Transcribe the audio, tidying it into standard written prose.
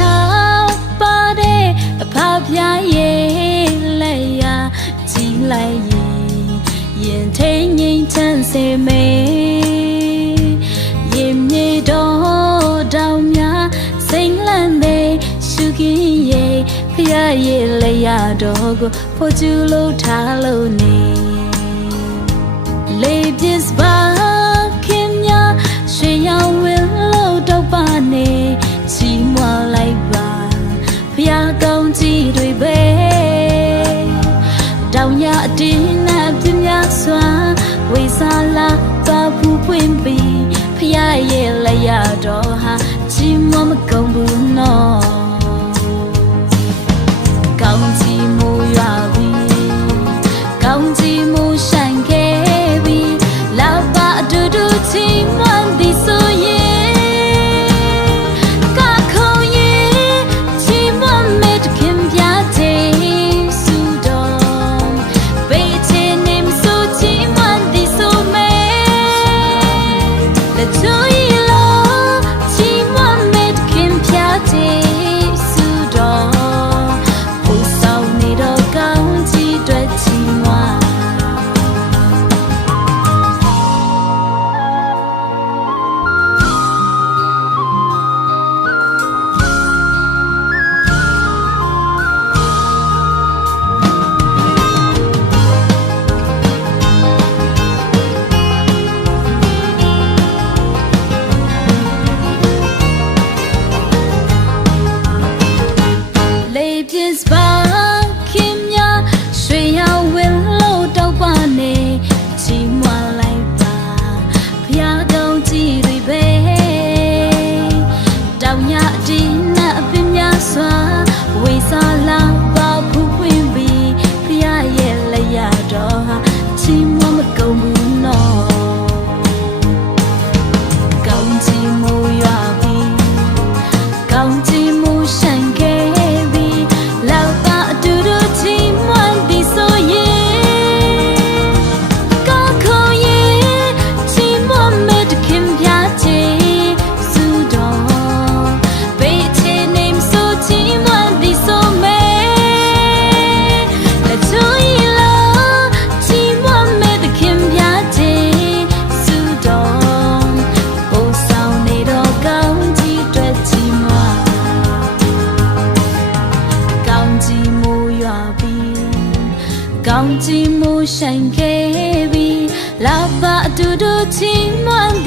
လာပါတဲ့အဖပြားရဲ့လက်ရကြည်လိုက်ရင်ထိန်ငိမ့်ချမ်းစေမေရင်မြေတော်တောင်များစိမ့်လန့်တဲ့ရှုခင်းရဲ့ဖျားရဲ့လက်ရတော်ကိုဖို့ကျူလို့ထားလို့နေလေပြစ်ပါခင်များရွှေရောင်ဝင်းလို့တော့ပါနေချီးမွမ်းလိုက်ပါဖျားကောင်းကြီးတွေပဲတောင်ရအတင်းနဲ့ပြင်းများစွာဝေစားလာသွားဘူးပွင့်ပြီးဖျားရဲ့လက်ရတော်ဟာချီးမွမ်းမကုန်ဘူးနော်ကောင်းကြီးမူရွာပြီးကောင်းကြီးမူဆိုင်ခဲ့ပြီးလောက်ပါအတူတူချီးမွမ်းသည်ဆိုရင်ကခုံရင်ချီးမွမ်းမဲ့တခင်ပြတဲ့စုတော်ဘေးချင်နေမဆိုချီးမွမ်းသည်ဆိုမဲ့လက်ချူရီလို့ချီးမွမ်းမဲ့တခင်ပြတဲ့စုတော်ပူဆောင်နေတော့ကောင်းကြီးတွေ့ချီးမွမ်းပြစ်ပါခင်များရွှေရောင်ဝင်းလို့တော့ပါနေချီးမွမ်းလိုက်ပါဖျားကောင်းကြီးတွေပဲတောင်ရအတင်းနဲ့အပင်များစွာဝေစားလာပါဘူးပွင့်ပြီးဖျားရဲ့လက်ရတော်ဟာချီးမွမ်းမကုန်ဘူးနော်ကောင်းကြီးမူရွာပြီးကောင်းကြီးမူဆိုင်ခဲ့ကောင်းကြီးမူဆိုင်ခဲ့ပြီးလာပါအတူတူချီးမွမ်း